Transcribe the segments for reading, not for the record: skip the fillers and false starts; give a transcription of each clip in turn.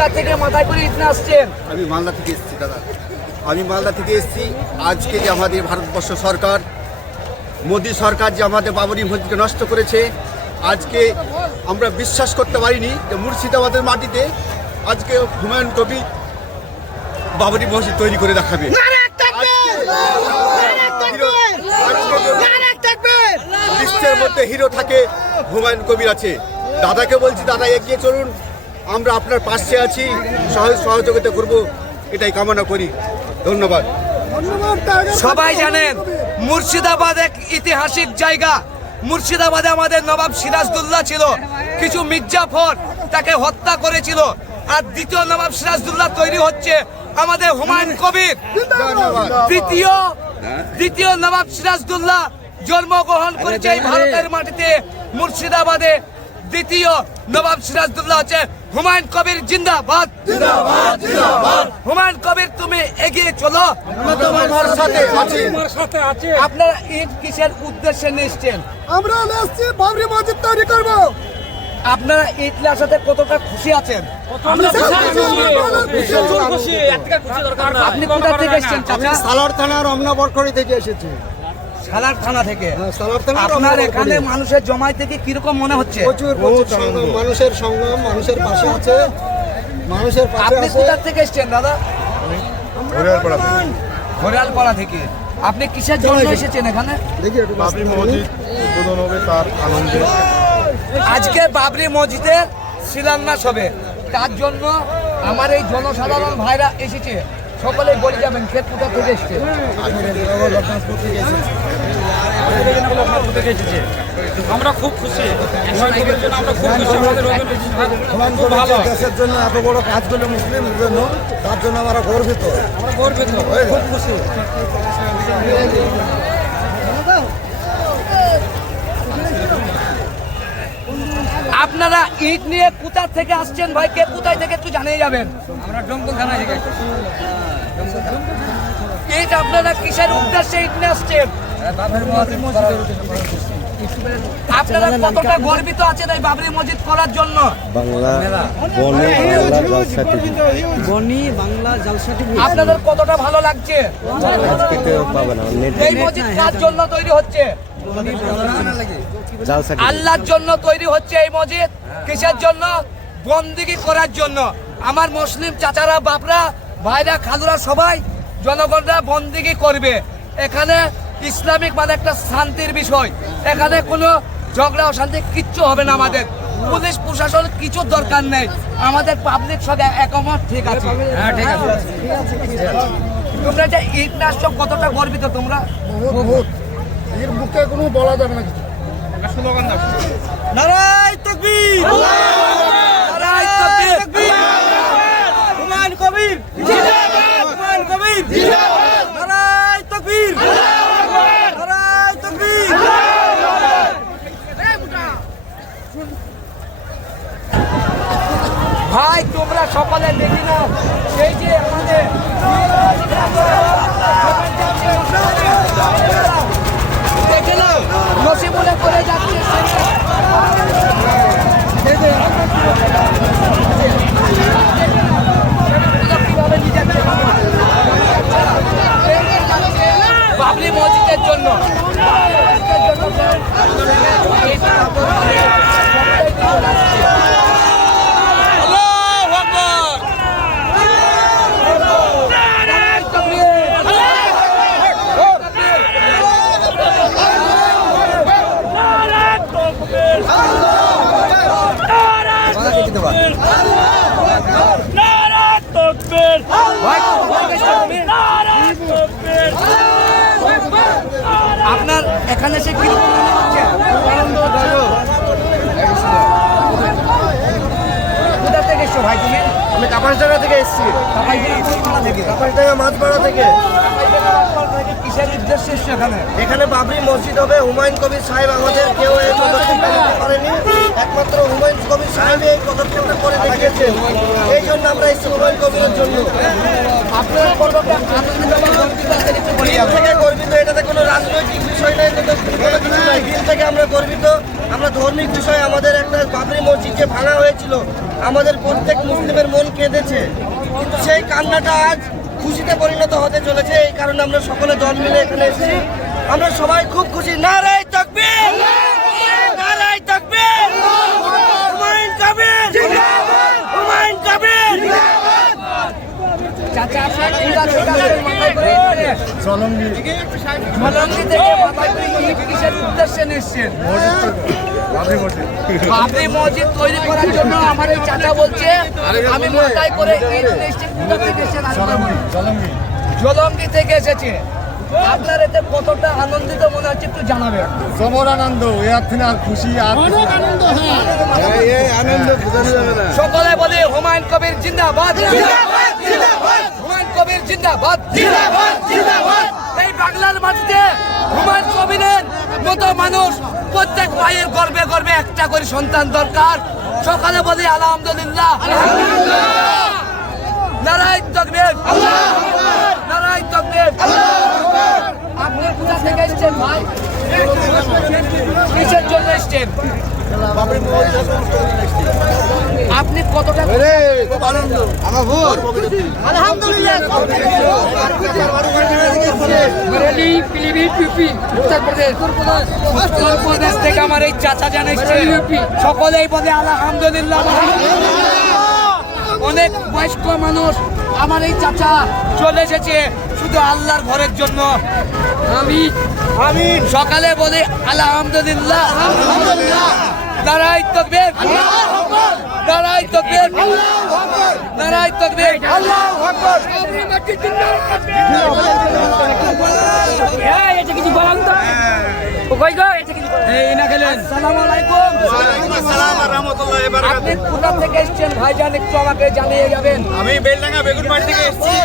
কোথা থেকে মাথায় করে ইটনা আসছেন? আমি মালদা থেকে এসেছি দাদা, আমি মালদা থেকে এসেছি। আজকে যে আমাদের ভারতবর্ষ সরকার, মোদী সরকার যে আমাদের বাবরি মসজিদকে নষ্ট করেছে, আজকে আমরা বিশ্বাস করতে পারিনি যে মুর্শিদাবাদের মাটিতে আজকে হুমায়ুন কবির বাবরি মসজিদ তৈরি করে দেখাবে। বিশ্বের মধ্যে হিরো থাকে, হুমায়ুন কবির আছে। দাদাকে বলছি, দাদা এগিয়ে চলুন, আমরা আপনার পাশে আছি, সহযোগিতা করব, এটাই কামনা করি। ধন্যবাদ। সবাই জানেন মুর্শিদাবাদ এক ঐতিহাসিক জায়গা। মুর্শিদাবাদে আমাদের নবাব সিরাজদৌল্লা ছিল, কিছু মির্জাফর তাকে হত্যা করেছিল, আর দ্বিতীয় নবাব সিরাজদৌল্লা তৈরি হচ্ছে আমাদের হুমায়ুন কবির। দ্বিতীয় নবাব সিরাজদৌল্লা জন্মগ্রহণ করেছে এই ভারতের মাটিতে, মুর্শিদাবাদে। দ্বিতীয় নবাব সিরাজদৌল্লা হচ্ছে হুমায়ুন কবির। জিন্দাবাদ। হুমায়ুন কবির, তুমি এগিয়ে চলো, আপনারা ঈদ কিসের উদ্দেশ্যে নিচ্ছেন? আমরা এসেছি বাবরি মসজিদ তৈরি করব। আপনারা ঈদলার সাথে কতটা খুশি আছেন? আপনি কোথা থেকে এসেছেন চাচা? সালার থানা রমনা বরখড়ি থেকে এসেছি। সালার থানা থেকে? সালার থানা। আপনার এখানে মানুষের জমায় থেকে কিরকম মনে হচ্ছে? প্রচুর সংগ্রাম, মানুষের সংগ্রাম, মানুষের পাশে আছে, মানুষের পাশে আপনি আছে। কোথা থেকে এসেছেন দাদা? ঘোড়ালপাড়া থেকে। আপনি কিসের জন্য এসেছেন এখানে? দেখি একটু বাবরি মসজিদ উদ্বোধন হবে তার আনন্দে। আজকে বাবরি মসজিদের শিলান্যাস হবে, তার জন্য আমার এই জনসাধারণ ভাইরা এসেছে। সকলে বলে যাবেন কে কোথা থেকে এসছে? আমরা খুব খুশি, আমরা খুব খুশি। আমাদের খুব ভালো, দেশের জন্য এত বড় কাজ করলো মুসলিমদের জন্য, তার জন্য আমরা গর্বিত, আমরা গর্বিত, খুব খুশি। আপনারা ঈদ নিয়ে কোথা থেকে আসছেন ভাই? কে কোথায় থেকে একটু জানিয়ে যাবেন। আমরা ডমকল থানা থেকে। ঈদ আপনারা কিসের উদ্দেশ্যে ঈদ নিয়ে আসছেন? আপনারা কতটা গর্বিত আছেন এই বাবরি মসজিদ করার জন্য? আপনাদের কতটা ভালো লাগছে? এই মসজিদ কার জন্য তৈরি হচ্ছে? আল্লাহর জন্য তৈরি হচ্ছে এই মসজিদ। কিসের জন্য? বন্দেগী করার জন্য। আমার মুসলিম চাচারা, বাপরা, ভাইরা, খালুরা, সবাই জনগণরা বন্দেগী করবে। এখানে ইসলামিক মানে একটা শান্তির বিষয়, এখানে কোনো ঝগড়া অশান্তি কিচ্ছু হবে না। আমাদের পুলিশ প্রশাসন কিছুর দরকার নেই, আমাদের পাবলিক সঙ্গে একমত। ঠিক আছে, হ্যাঁ ঠিক আছে। তোমরা যে ঈদ নাচছ কতটা গর্বিত তোমরা? এর মুখে কোনো বলা যাবে না কিছু। স্লোগান দাও। নারায়ে তাকবীর, নারায়ে তাকবীর, হুমায়ুন কবির জিন্দাবাদ, হুমায়ুন কবির জিন্দাবাদ, নারায়ে তাকবীর, নারায়ে তাকবীর। ভাই তোমরা সকালে দেখি না সেই যে আমাদের দেখে না নসিবুলে করে যাচ্ছে বাবরি মসজিদের জন্য। আপনার এখানে সে কিরকম মনে হচ্ছে? কোথা থেকে এসছো ভাই তুমি? আমি কাপাসডাঙ্গা থেকে এসেছি। কাপাসডাঙ্গা মাছপাড়া থেকে। কিসের উদ্দেশ্যে এসছো এখানে? এখানে বাবরি মসজিদ হবে। হুমায়ুন কবির সাহেব আমাদের কেউ এই পদক্ষেপটা নিতে পারেনি, একমাত্র হুমায়ুন কবির সাহেব এই পদক্ষেপটা করে দেখিয়েছে। এই জন্য আমরা এসেছি হুমায়ুন কবিরের জন্য। আপনার কতটা আনন্দিত বা গর্বিত আছেন একটু বলে দিল যাবেন। থেকে গর্বিত, এটাতে কোনো রাজনৈতিক বিষয় নেই, কোনো কিছু নাই। দিল থেকে আমরা গর্বিত। আমরা ধর্মিক বিষয়, আমাদের একটা বাবরি মসজিদ যে ভাঙা হয়েছিল, আমাদের প্রত্যেক মুসলিমের মন কেঁদেছে, কিন্তু সেই কান্নাটা আজ খুশিতে পরিণত হতে চলেছে। এই কারণে আমরা সকলে দল মিলে এখানে এসেছি। আমরা সবাই খুব খুশি। নারায়ে তাকবীর, নারায়ে তাকবীর, হুমায়ুন কবির জিন্দাবাদ, হুমায়ুন কবির জিন্দাবাদ। চাচা আপনার কোথা থেকে আসছেন মাথায় করে এখানে? জলঙ্গি জলঙ্গি থেকে মাথায় করে ঈদ কিসের উদ্দেশ্যে নিচ্ছেন? বাবরি মসজিদ বাবরি মসজিদ তৈরি করার জন্য আমার এই চাচা বলছে আমি মাথায় করে ঈদ নিচ্ছেন। কোথা থেকে এসেছেন? জলঙ্গি জলঙ্গি থেকে এসেছে। আপনার এতে কতটা আনন্দিত মনে হচ্ছে একটু জানাবেন। জবর আনন্দ, এর থেকে আর খুশি আর আনন্দ। সকলে বলে হুমায়ুন কবির জিন্দাবাদ, জিন্দাবাদ, জিন্দাবাদ, হুমায়ুন কবির জিন্দাবাদ, জিন্দাবাদ, জিন্দাবাদ। এই বাংলার মাটিতে হুমায়ুন কবিরের মতো মানুষ প্রত্যেক মায়ের গর্বে গর্বে একটা করে সন্তান দরকার। সকালে বলি আলহামদুলিল্লাহ, আলহামদুলিল্লাহ, নারায়ে তাকবীর, আল্লাহু আকবার, নারায়ে তাকবীর, আল্লাহু আকবার। আপনি কোথা থেকে এসেছেন ভাই? কিসের জন্য এসেছেন? আপনি কতটা উত্তর প্রদেশ থেকে আমার এই চাচা জানাইছে, সকলেই বলে আলহামদুলিল্লাহ। অনেক বয়স্ক মানুষ আমার এই চাচা চলে এসেছে শুধু আল্লাহর ঘরের জন্য। আমি সকালে বলি আলহামদুলিল্লাহ, আলহামদুলিল্লাহ, নারায়ে তাকবীর, আল্লাহু আকবার, নারায়ে তাকবীর, আল্লাহু আকবার, নারায়ে তাকবীর, আল্লাহু আকবার। আসসালামু আলাইকুম। আপনি কোথা থেকে এসেছেন ভাইজান, একটু আমাকে জানিয়ে যাবেন। আমি বেলডাঙ্গা বেগুনবাড়ি থেকে এসেছি,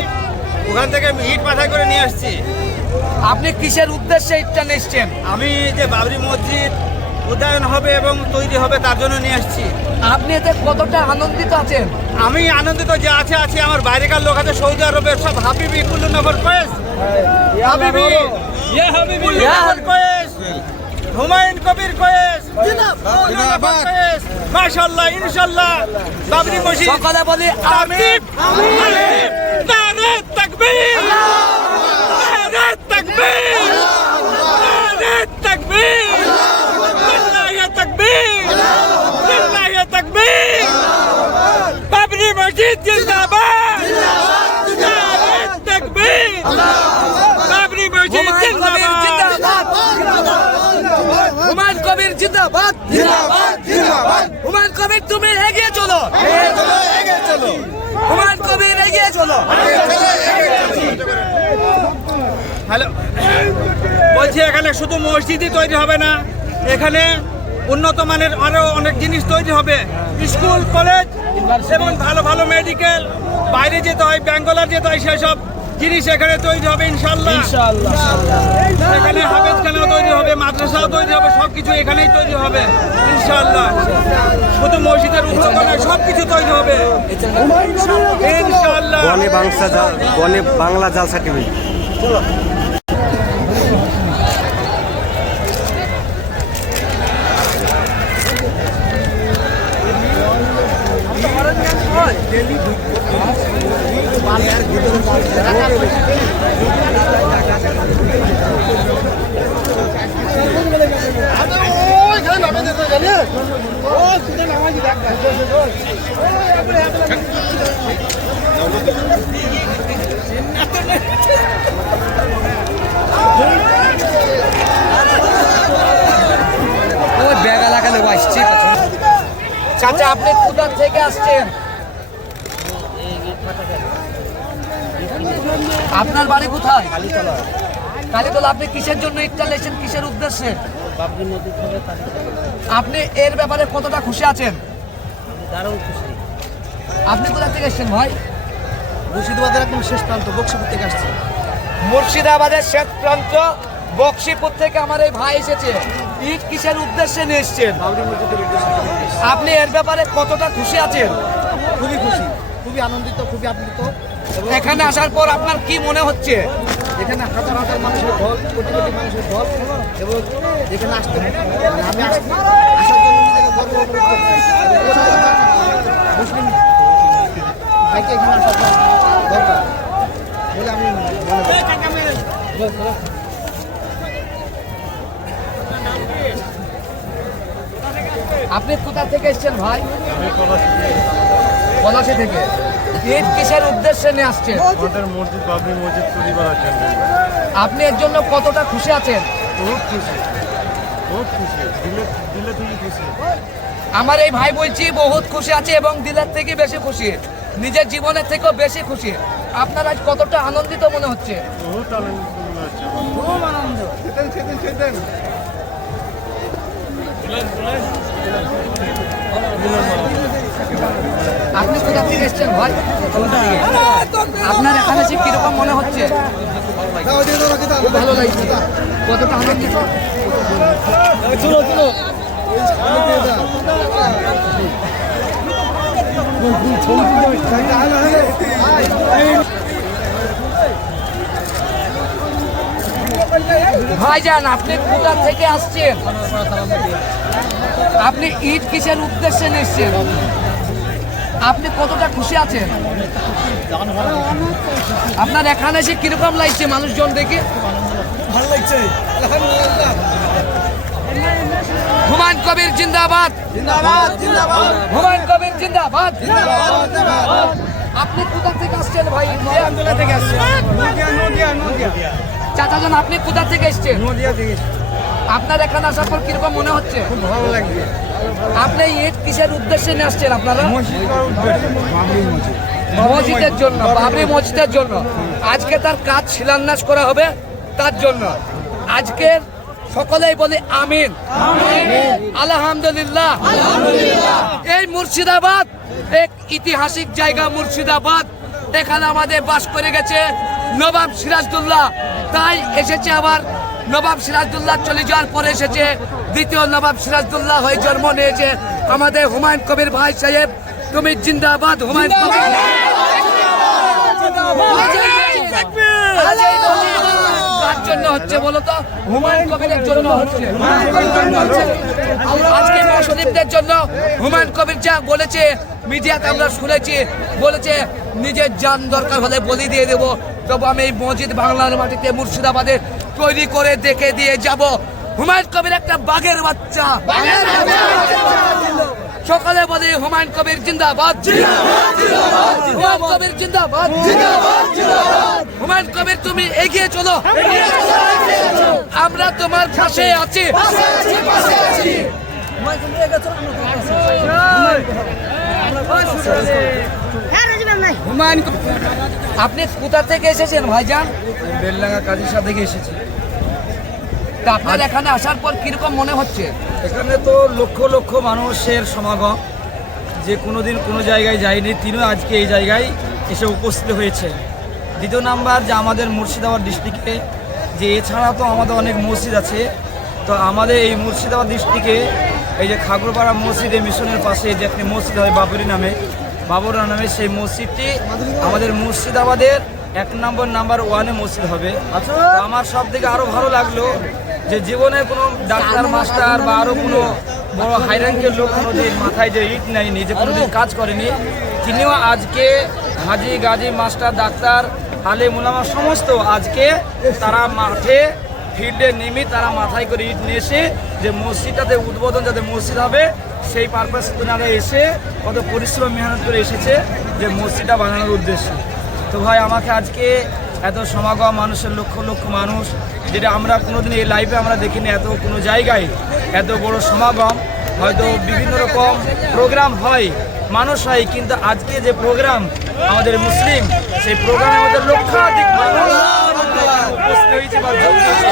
ওখান থেকে ইট পাঠাই করে নিয়ে আসছি। আপনি কিসের উদ্দেশ্যে ইটটা নিচ্ছেন? আমি যে বাবরি মসজিদ উদ্যায়ন হবে এবং তৈরি হবে তার জন্য নিয়ে আসছি। আপনি এতে কতটা আনন্দিত আছেন? আমি আনন্দিত যে আছে আমার বাইরেকার লোক আছে সৌদি আরবের সব হাবিবি কুল্লু নফর কয়েস, হাবিবি ইয়া হাবিবি ইয়া নফর কয়েস, হুমায়ুন কবির কয়েস, জিন্দাবাদ কয়েস, মাশাআল্লাহ ইনশাআল্লাহ বাবরি মসজিদ। সকালে বলি আমিন আমিন, নারায়ে তাকবীর, নারায়ে তাকবীর, নারায়ে তাকবীর, নারায়ে তাকবীর, নারায়ে তাকবীর, বাবরি মসজিদ জিন্দাবাদ, নারায়ে তাকবীর, বাবরি মসজিদ জিন্দাবাদ, হুমায়ুন কবির জিন্দাবাদ, জিন্দাবাদ, জিন্দাবাদ। হুমায়ুন কবির তুমি এগিয়ে চলো, এগিয়ে চলো, হুমায়ুন কবির এগিয়ে চলো। হ্যালো, বলছি এখানে শুধু মসজিদই তৈরি হবে না, এখানে উন্নত মানের আরো অনেক জিনিস তৈরি হবে। স্কুল, কলেজ এবং ভালো ভালো মেডিকেল, বাইরে যেতে হয়, ব্যাঙ্গালোর যেতে হয়, সেসব জিনিস এখানে তৈরি হবে ইনশাআল্লাহ। এখানে হাফেজখানাও তৈরি হবে, মাদ্রাসাও তৈরি হবে, সবকিছু এখানেই তৈরি হবে ইনশাআল্লাহ। শুধু মসজিদের উন্নত নয়, সবকিছু তৈরি হবে ইনশাআল্লাহ। বনে বাংলা জালসা টিভি। বেগা লাগালে আসছে। চাচা আপনি কোথা থেকে আসছেন? আপনার বাড়ি কোথায়? কালীতলা। আপনি কিসের জন্য ইনস্টলেশন, কিসের উদ্দেশ্যে? আপনি এর ব্যাপারে কতটা খুশি আছেন? আপনি কোথা থেকে এসেছেন ভাই? মুর্শিদাবাদের একদম শেষ প্রান্ত বক্সিপুর থেকে আসছে। মুর্শিদাবাদের শেষ প্রান্ত বক্সিপুর থেকে আমার এই ভাই এসেছে। ঈদ কিসের উদ্দেশ্যে নিয়ে এসছেন? আপনি এর ব্যাপারে কতটা খুশি আছেন? খুবই খুশি, খুবই আনন্দিত, খুবই আপ্লুত। এখানে আসার পর আপনার কি মনে হচ্ছে? এখানে হাজার হাজার মানুষের ঢল, কোটি কোটি মানুষের ঢল, এবং এখানে আসতে আমি আসার জন্য নিজেকে গর্ব অনুভব করছি। মুসলিম ভাইকে এখানে আসা দরকার বলে আমি মনে করি। আপনি কোথা থেকে এসেছেন ভাই? পলাশী থেকে। ঈদ কিসের উদ্দেশ্যে নিয়ে আসছেন? আমাদের মসজিদ বাবরি মসজিদ তৈরি করার জন্য আপনি এর জন্য কতটা খুশি আছেন? বহুত খুশি, বহুত খুশি, দিলে দিলে থেকে খুশি। আমার এই ভাই বলছি বহুত খুশি আছে এবং দিলের থেকে বেশি খুশি, নিজের জীবনের থেকেও বেশি খুশি। আপনার আজ কতটা আনন্দিত মনে হচ্ছে? বহুত আনন্দ মনে হচ্ছে। খুব আনন্দ। আপনি কোথা থেকে এসেছেন ভাই? আপনার এখানে এসে কিরকম মনে হচ্ছে? খুব ভালো লাগছে। কতটা আনন্দিত? ভাইজান, আপনি কোথা থেকে আসছেন? আপনি ঈদ কিসের উদ্দেশ্যে নিচ্ছেন? আপনি কতটা খুশি আছেন? আপনার এখানে এসে কিরকম লাগছে মানুষজন দেখে? ভালো লাগছে, আলহামদুলিল্লাহ। হুমায়ুন কবির জিন্দাবাদ, জিন্দাবাদ জিন্দাবাদ হুমায়ুন কবির জিন্দাবাদ। আপনি কোথা থেকে আসছেন ভাই? থেকে আসছে নদিয়া চাচাজন, আপনি কোথা থেকে এসছেন? নদিয়া থেকে। আপনার এখানে আসার পর কিরকম মনে হচ্ছে? খুব ভালো লাগছে। আপনি ঈদ কিসের উদ্দেশ্যে নিয়ে আসছেন আপনারা? মসজিদ করার উদ্দেশ্যে বাবরি মসজিদ। মসজিদের জন্য, বাবরি মসজিদের জন্য। আজকে তার কাজ শিলান্যাস করা হবে, তার জন্য আজকে সকলেই বলি আমিন, আলহামদুলিল্লাহ। এই মুর্শিদাবাদ এক ঐতিহাসিক জায়গা। মুর্শিদাবাদ, এখানে আমাদের বাস করে গেছে নবাব সিরাজদৌল্লাহ, তাই এসেছে আবার। নবাব সিরাজদৌল্লাহ চলে যাওয়ার পরে এসেছে দ্বিতীয় নবাব সিরাজদৌল্লাহ হয়ে জন্ম নিয়েছে আমাদের হুমায়ুন কবির ভাই সাহেব। তুমি জিন্দাবাদ হুমায়ুন কবির। কার জন্য হচ্ছে বলো তো? হুমায়ুন কবিরের জন্য হচ্ছে। আজকে মুসলিমদের জন্য হুমায়ুন কবির যা বলেছে মিডিয়াতে আমরা শুনেছি, বলেছে নিজের জান দরকার হলে বলি দিয়ে দেবো, তবু আমি এই মসজিদ বাংলার মাটিতে মুর্শিদাবাদে তৈরি করে দেখে দিয়ে যাব। হুমায়ুন কবির একটা বাঘের বাচ্চা। সকালে বলি হুমায়ুন কবির জিন্দাবাদ, হুমায়ুন কবির জিন্দাবাদ। হুমায়ুন কবির তুমি এগিয়ে চলো, আমরা তোমার পাশে আছি। হুমায়ুন, আপনি কোথা থেকে এসেছেন ভাইজান? বেলডাঙ্গা কাজীশা থেকে এসেছি। তা আপনার এখানে আসার পর কিরকম মনে হচ্ছে? এখানে তো লক্ষ লক্ষ মানুষের সমাগম, যে কোনোদিন কোনো জায়গায় যায়নি, তিনিও আজকে এই জায়গায় এসে উপস্থিত হয়েছে। দ্বিতীয় নাম্বার, যে আমাদের মুর্শিদাবাদ ডিস্ট্রিক্টে যে এছাড়া তো আমাদের অনেক মসজিদ আছে, তো আমাদের এই মুর্শিদাবাদ ডিস্ট্রিক্টে এই যে খাগড়পাড়া মসজিদে মিশনের পাশে যে একটি মসজিদ হয় বাবরি নামে, সেই মসজিদটি আমাদের মুর্শিদাবাদের 1 নাম্বার 1-এ মসজিদ হবে। তো আমার সব থেকে আরও ভালো লাগলো যে জীবনে কোনো ডাক্তার মাস্টার বা আরও কোনো বড় হাই র্যাঙ্কের লোক কোনোদিন মাথায় যে ইট নেয়নি, যে কোনোদিন কাজ করেনি, তিনিও আজকে হাজি গাজী মাস্টার ডাক্তার আলে মুলামা সমস্ত আজকে তারা মাঠে ফিল্ডে নেমে তারা মাথায় করে ইট নিয়ে এসে যে মসজিদটাতে উদ্বোধন যাতে মসজিদ হবে সেই পারপাসে তারা এসে কত পরিশ্রম মেহনত করে এসেছে যে মসজিদটা বানানোর উদ্দেশ্যে। তো ভাই, আমাকে আজকে এত সমাগম মানুষের লক্ষ লক্ষ মানুষ, যেটা আমরা কোনোদিন এই লাইফে আমরা দেখিনি, এত কোনো জায়গায় এত বড় সমাগম। হয়তো বিভিন্ন রকম প্রোগ্রাম হয়, মানুষ হয়, কিন্তু আজকে যে প্রোগ্রাম আমাদের মুসলিম, সেই প্রোগ্রামে আমাদের লক্ষাধিক মানুষ উপস্থিত হয়েছে বা যোগ দিয়েছে।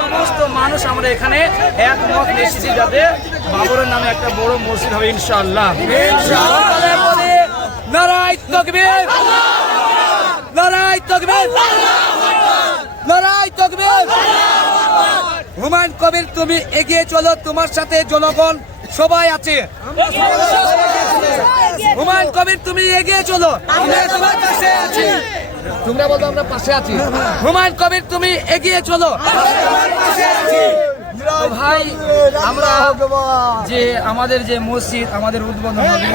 সমস্ত মানুষ আমরা এখানে একমত এসেছি যাতে বাবরের নামে একটা বড় মসজিদ হবে ইনশাআল্লাহ। নারায়ে তাকবীর, নারায়ে তাকবীর, নারায়ে তাকবীর। হুমায়ুন কবির তুমি এগিয়ে চলো, তোমার সাথে জনগণ সবাই আছে। হুমায়ুন কবির তুমি এগিয়ে চলো, আমরা তোমার পাশে আছি। তোমরা বলো আমরা পাশে আছি। হুমায়ুন কবির তুমি এগিয়ে চলো, তো ভাই আমরা যে আমাদের যে মসজিদ আমাদের উদ্বোধন হবে,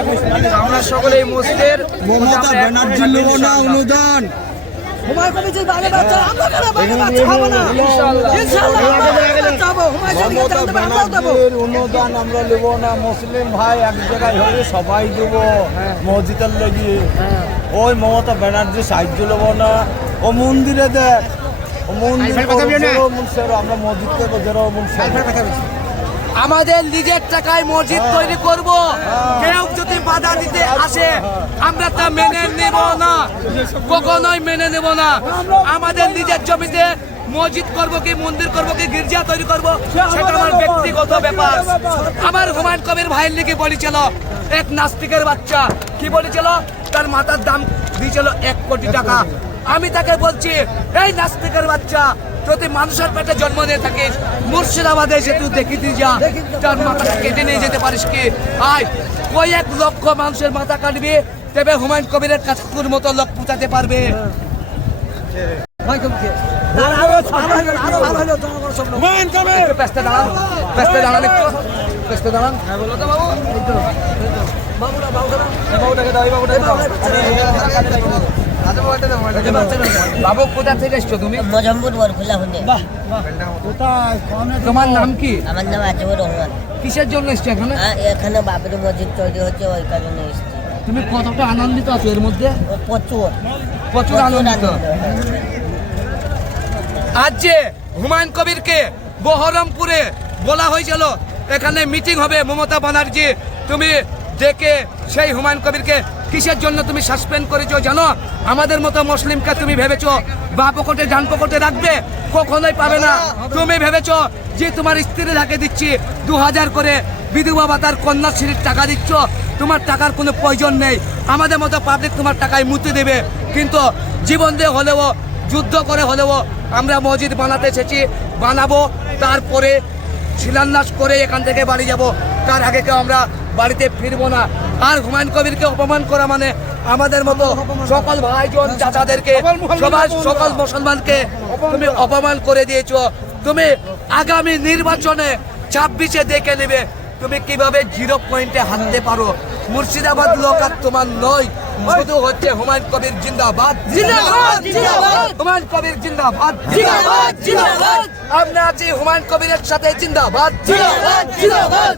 আমরা সকলে এই মসজিদের মমতা ব্যানার্জি নেব না অনুদান। হুমায়ুন কবির বালে বাচ্চা আমরা কেন বালে বাচ্চা হবো না ইনশাআল্লাহ। ইনশাআল্লাহ যাবো হুমায়ুন কবির মমতা জানতে আমরাও দেবো। ব্যানার্জির অনুদান আমরা নেব না। মুসলিম ভাই এক জায়গায় হলে সবাই দেব মসজিদের লেগে। ওই মমতা ব্যানার্জি সাহায্য নেব না। ও মন্দিরে দেখ, ও মন্দির আমরা মসজিদ করবো জেরো আমাদের নিজের টাকায় মসজিদ তৈরি করব, কেউ যদি বাধা দিতে আসে আমরা তা মেনে নেব না, কখনোই মেনে নেব না। আমাদের নিজের জমিতে মসজিদ করব কি মন্দির করব কি গির্জা তৈরি করব সেটা আমার ব্যক্তিগত ব্যাপার। আমার হুমায়ুন কবির ভাইয়ের লিগে বলেছিল এক নাস্তিকের বাচ্চা, কি বলেছিল, তার মাথার দাম দিয়েছিল 1 কোটি টাকা। আমি তাকে বলছি, এই নাস্তিকের বাচ্চা, যদি মানুষের পেটে জন্ম নিয়ে থাকিস মুর্শিদাবাদে এসে তুই দেখিতে যা, তার মাথাটা কেটে নিয়ে যেতে পারিস কি? আয় কয়েক লক্ষ মানুষের মাথা কাটবে, তবে হুমায়ুন কবিরের কাছাকুর মতো লোক পৌঁছাতে পারবে। একটু পেস্তে দাঁড়ান, পেস্তে দাঁড়ান, একটু পেস্তে দাঁড়ান। বাবু কোথা থেকে এসছো তুমি? মজম্বুর বরফুল্লাহ হুন্ডে। তোমার নাম কি? আমার নাম আজিবুর রহমান। কিসের জন্য এসছো এখানে? এখানে বাবরি মসজিদ তৈরি হচ্ছে, ওই কারণে এসেছি। তুমি কতটা আনন্দিত আছো এর মধ্যে? প্রচুর প্রচুর আনন্দিত। আজ যে হুমায়ুন কবিরকে বহরমপুরে বলা হয়েছিল এখানে মিটিং হবে মমতা ব্যানার্জি, তুমি ডেকে সেই হুমায়ুন কবিরকে কিসের জন্য তুমি সাসপেন্ড করেছো জানো? আমাদের মতো মুসলিমকে তুমি ভেবেছো বা পকেটে ডান পকেটে রাখবে? কখনোই পাবে না। তুমি ভেবেছো যে তোমার স্ত্রী ঢাকে দিচ্ছি 2000 করে বিধবা ভাতার কন্যাশ্রীর টাকা দিচ্ছ, তোমার টাকার কোনো প্রয়োজন নেই। আমাদের মতো পাবলিক তোমার টাকায় মুতে দেবে, কিন্তু জীবন দিয়ে হলেও যুদ্ধ করে হলেও আমরা মসজিদ বানাতে এসেছি, বানাবো, তারপরে শিলান্যাস করে এখান থেকে বাড়ি যাব, তার আগে কেউ আমরা বাড়িতে ফিরবো না। আর হুমায়ুন কবিরকে অপমান করা মানে আমাদের মতো সকল ভাইজন চাচাদেরকে সবাই সকল মুসলমানকে তুমি অপমান করে দিয়েছো। তুমি আগামী নির্বাচনে 26-এ দেখে নেবে তুমি কিভাবে 0 পয়েন্টে হারতে পারো। মুর্শিদাবাদ লোক আর তোমার নয়, শুধু হচ্ছে হুমায়ুন কবির জিন্দাবাদ, জিন্দাবাদ, জিন্দাবাদ, হুমায়ুন কবির জিন্দাবাদ, জিন্দাবাদ, জিন্দাবাদ। আমরা আছি হুমায়ুন কবিরের সাথে, জিন্দাবাদ, জিন্দাবাদ, জিন্দাবাদ।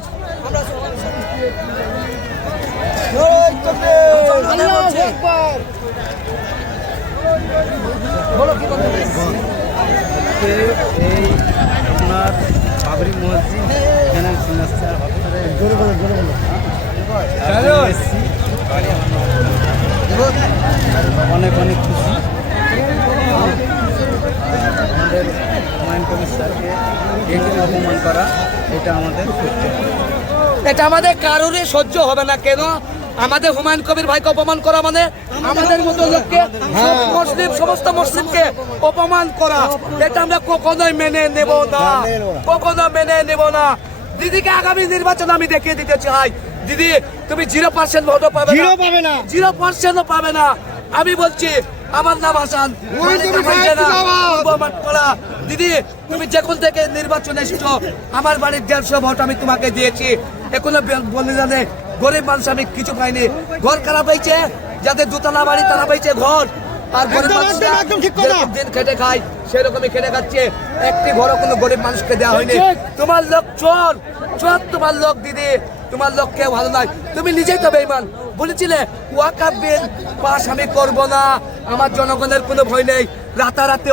এই আপনার বাবরি মসজিদ এখানে অনেক অনেক খুশি। আমাদের হুমায়ুন কবির স্যারকে এইভাবে অপমান করা এটা আমাদের করতে হবে। এটা আমাদের কারোরই সহ্য হবে না। কেন? আমাদের হুমায়ুন কবির ভাইকে অপমান করা মানে আমাদের মতো লোককে, মুসলিম সমস্ত মুসলিমকে অপমান করা, এটা আমরা কখনোই মেনে নেব না, কখনো মেনে নেব না। দিদিকে আগামী নির্বাচন আমি দেখিয়ে দিতে চাই, দিদি তুমি 0% ভোটও পাবে না, 0% পাবে না। আমি বলছি, আমার নাম হাসান, দিদি তুমি যখন থেকে নির্বাচনে এসছো আমার বাড়ির 150 ভোট আমি তোমাকে দিয়েছি, এখনো বলে জানে গরিব মানুষ আমি কিছু পাইনি। ঘর খারাপ হয়েছে, যাদের 2 তলা বাড়ি তারা পাইছে ঘর, আর গরিব মানুষরা যেরকম দিন খেটে খায় সেরকমই খেটে খাচ্ছে, একটি ঘরও কোনো গরিব মানুষকে দেওয়া হয়নি। তোমার লোক চোর, চোর তোমার লোক দিদি, তোমার লোক কেউ ভালো নয়। তুমি নিজেই তো বেঈমান, বলেছিলে ওয়াকাফ বিল পাস আমি করব না, আমার জনগণের কোনো ভয় নেই। রাতারাতি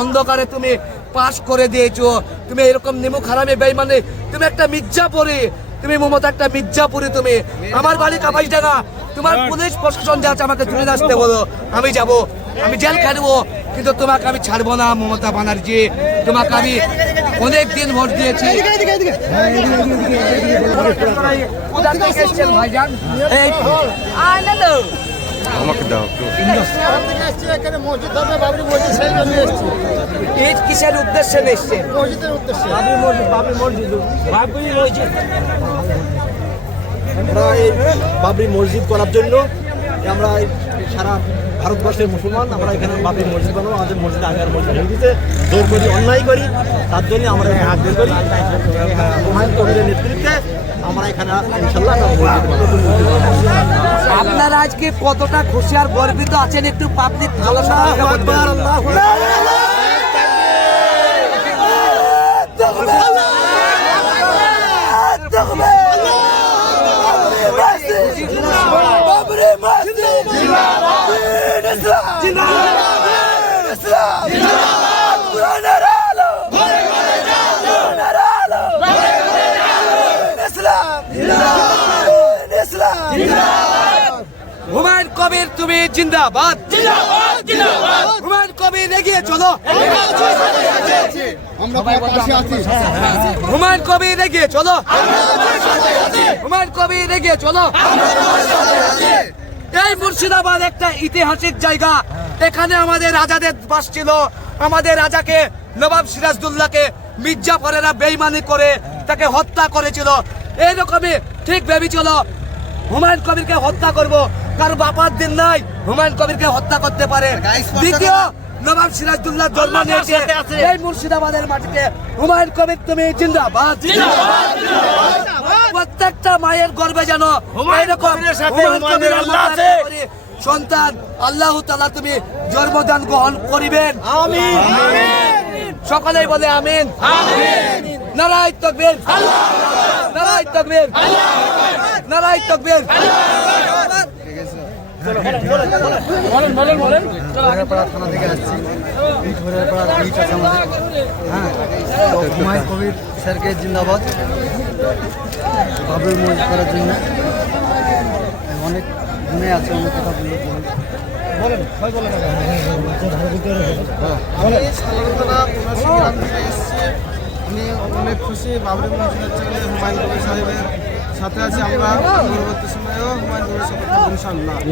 অন্ধকারে তুমি পাস করে দিয়েছো। তুমি এরকম নিমুখ হারামে বেঈমানে, তুমি একটা মির্জাপুরি, তুমি মমতা একটা মির্জাপুরি। তুমি আমার বাড়ি কাপাইডাঙ্গা, তোমার পুলিশ প্রশাসন যা আছে আমাকে তুলে আসতে বলো, আমি যাব, আমি জেল খাটবো, কিন্তু তোমাকে আমি ছাড়বো না মমতা ব্যানার্জি। তোমাকে আমি অনেক দিন ভোট দিয়েছি। ভাইজান আমাকে দাও এই কিসের উদ্দেশ্যে এসছে? আমরা এই বাবরি মসজিদ করার জন্য আমরা সারা ভারতবর্ষের মুসলমান আমরা এখানে বাবরি মসজিদ বানাবো, আমাদের মসজিদ আগের মসজিদ হয়ে গেছে, জোর করি অন্যায় করি, তার জন্য আমরা এখানে হাত বের করি। হুমায়ুন কবিরের নেতৃত্বে আমরা এখানে ইনশাল্লাহ আপনারা আজকে কতটা খুশি আর গর্বিত আছেন একটু পাবলিক হুমায়ুন কবির তুমি জিন্দাবাদ, হুমায়ুন কবির এগিয়ে চলো, হুমায়ুন কবির এগিয়ে চলো, হুমায়ুন কবির এগিয়ে চলো। এই মুর্শিদাবাদ একটা ঐতিহাসিক জায়গা, এখানে আমাদের রাজাদের বাস ছিল। আমাদের রাজাকে নবাব সিরাজদৌল্লাকে মির্জাফরেরা বেইমানি করে তাকে হত্যা করেছিল। এইরকমই ঠিক ভেবেছিল হুমায়ুন কবিরকে হত্যা করব, কারো বাপার দিন নাই হুমায়ুন কবিরকে হত্যা করতে পারে। দ্বিতীয় নবাব সিরাজদৌল্লাহ জন্ম নিয়েছে এই মুর্শিদাবাদের মাটিতে। হুমায়ুন কবির তুমি জিন্দাবাদ। প্রত্যেকটা মায়ের গর্বে যেন এরকম হুমায়ুন কবিরের সন্তান আল্লাহ তাআলা তুমি জন্মদান গ্রহণ করিবেন। আমিন। সকলেই বলে আমিন। নারায়ে তাকবীর, নারায়ে তাকবীর, নারায়ে তাকবীর। ঘোড়াপাড়া থানা থেকে আসছি, ঘোড়াপাড়া বিচ আছে আমাদের। হ্যাঁ, তো হুমায়ুন কবির স্যারকে জিন্দাবাদ, বাবরি মসজিদ করার জন্য অনেক গুণে আছে, অনেক কথা বললে আমি অনেক খুশি বাবরি মসজিদের ছেলে হুমায়ুন কবির সাহেবের সাথে আছি আমরা। পরবর্তী সময়েও হুমায়ুন কবির সাথে থাকবো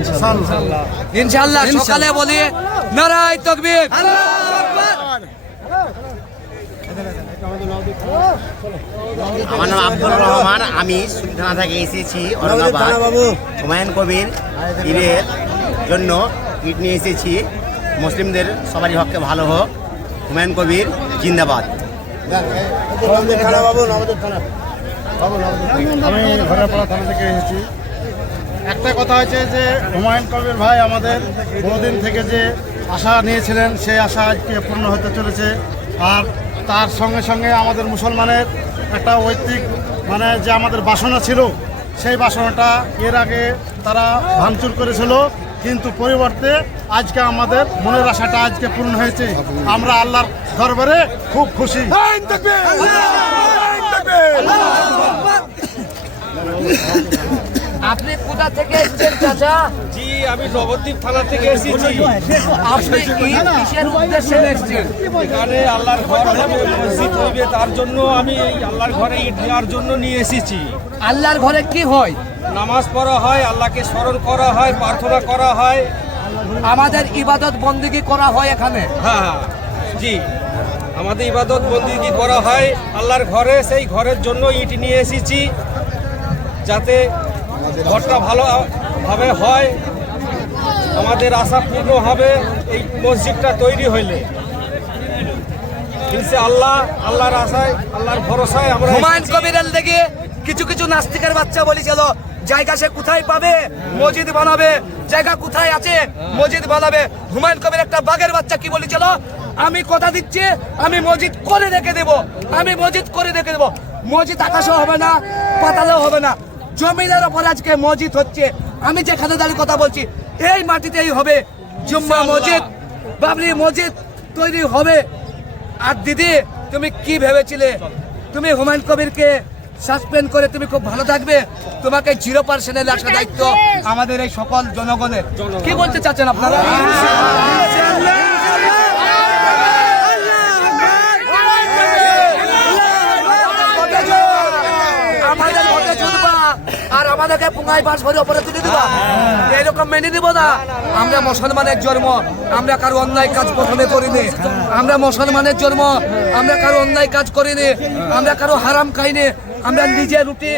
ইনশাআল্লাহ। ইনশাআল্লাহ সকালে বলি নারায়ে তাকবীর। আমার নাম আব্দুর রহমান, আমি সুতি থানা থেকে এসেছি ঔরঙ্গাবাদ। হুমায়ুন কবির ঈদের জন্য ঈদ নিয়ে এসেছি। মুসলিমদের সবারই হককে ভালো হোক। হুমায়ুন কবির জিন্দাবাদ। আমি ঘোড়াপাড়া থানা থেকে এসেছি। একটা কথা হচ্ছে যে হুমায়ুন কবির ভাই আমাদের বহুদিন থেকে যে আশা নিয়েছিলেন সেই আশা আজকে পূর্ণ হতে চলেছে। আর তার সঙ্গে সঙ্গে আমাদের মুসলমানের একটা ঐতিক মানে যে আমাদের বাসনা ছিল, সেই বাসনাটা এর আগে তারা ভাঙচুর করেছিল, কিন্তু পরিবর্তে আজকে আমাদের মনের আশাটা আজকে পূর্ণ হয়েছে। আমরা আল্লাহর দরবারে খুব খুশি। আপনি কোথা থেকে এসেছেন চাচা? জি, আমি নবদ্বীপ থানা থেকে এসেছি। আপনি ঈদ কিসের উদ্দেশ্যে এসেছেন? এখানে আল্লাহর ঘর হবে, মসজিদ হইবে, তার জন্য আমি এই আল্লাহর ঘরে ঈদ নেওয়ার জন্য নিয়ে এসেছি। আল্লাহর ঘরে কি হয়? নামাজ পড়া হয়, আল্লাহকে স্মরণ করা হয়, প্রার্থনা করা হয়। আমাদের ইবাদত বন্দেগী করা হয় এখানে। হ্যাঁ, জি, আমাদের ইবাদত বন্দেগী করা হয় আল্লাহর ঘরে। সেই ঘরের জন্য ইট নিয়ে এসেছি, যাতে ঘরটা ভালোভাবে হয়, আমাদের আশা পূর্ণ হবে এই মসজিদটা তৈরি হইলে। ইনশাআল্লাহ আল্লাহর আশায়, আল্লাহর ভরসায় আমরা হুমায়ুন কবিরের দেখে কিছু কিছু নাস্তিকের বাচ্চা বলেছিল জায়গা সে কোথায় পাবে, মসজিদ বানাবে, জায়গা কোথায় আছে মসজিদ বানাবে। হুমায়ুন কবির একটা বাঘের বাচ্চা কি বলেছিল, আমি কথা দিচ্ছি আমি মসজিদ করে রেখে দেব, আমি মসজিদ করে রেখে দেব। মসজিদ আকাশেও হবে না, পাতালেও হবে না, জমিনের ওপর আজকে মসজিদ হচ্ছে। আমি যেখানে দাঁড়িয়ে কথা বলছি এই মাটিতেই হবে জুম্মা মসজিদ, বাবরি মসজিদ তৈরি হবে। আর দিদি তুমি কি ভেবেছিলে তুমি হুমায়ুন কবিরকে সাসপেন্ড করে তুমি খুব ভালো থাকবে? তোমাকে 0% রাখা দায়িত্ব আমাদের এই সকল জনগণের। কি বলতে চাচ্ছেন আপনারা? আমাদের ভোটে জিতবা আর আমাদেরকে পুঙ্গাই বাস ভরে ওপরে তুলে দিবা, এরকম মেনে নিব না। আমরা মুসলমানের জন্ম, আমরা কারো অন্যায় কাজ প্রথমে করিনি। আমরা মুসলমানের জন্ম, আমরা কারো অন্যায় কাজ করিনি, আমরা কারো হারাম খাইনি। আমরা নিজে রুটি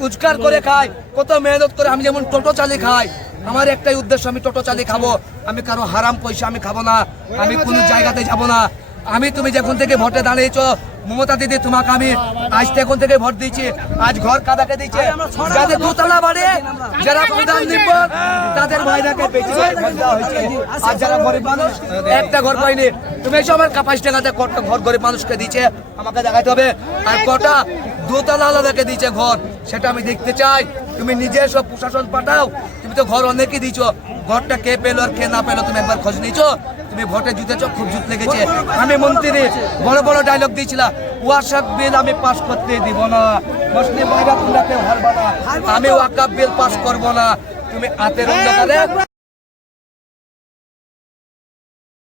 রোজগার করে খাই, কত মেহনত করে। আমি যেমন টোটো চালিয়ে খাই, আমার একটাই উদ্দেশ্য, আমি টোটো চালিয়ে খাবো, আমি কারো হারাম পয়সা আমি খাবো না, আমি কোনো জায়গাতে যাব না। আমি তুমি যখন থেকে ভোটে দাঁড়িয়েছো মমতা দিদি, তোমাকে আমি আজ এখন থেকে ভোট দিয়েছি। আজ ঘর কাদাকে দিচ্ছে, যাদের দোতলা বাড়ে, যারা প্রধান নির্ভর তাদের ভাইরাকে বেঁচে ঘর দেওয়া হয়েছে। আর যারা গরিব মানুষ একটা ঘর পাইনি, তুমি এসে আমার 5 টাকাতে কটা ঘর গরিব মানুষকে দিচ্ছে আমাকে দেখাতে হবে। আর কটা দোতলা আলাদাকে দিচ্ছে ঘর, সেটা আমি দেখতে চাই। তুমি নিজে সব প্রশাসন পাঠাও, তুমি তো ঘর অনেকই দিছো, ঘরটা কে পেলো আর কে না পেলো তুমি একবার খোঁজ নিয়েছো? তুমি ভোটে জিতেছো, খুব জুত লেগেছে। আমি মন্ত্রী বড় বড় ডায়লগ দিয়েছিলাম, ওয়াকফ বিল আমি পাস করতে দিব না, মুসলিম ভাইরা তোমরা কেউ হারবা না, আমি ওয়াকফ বিল পাস করবো না। তুমি হাতের অন্ধকারে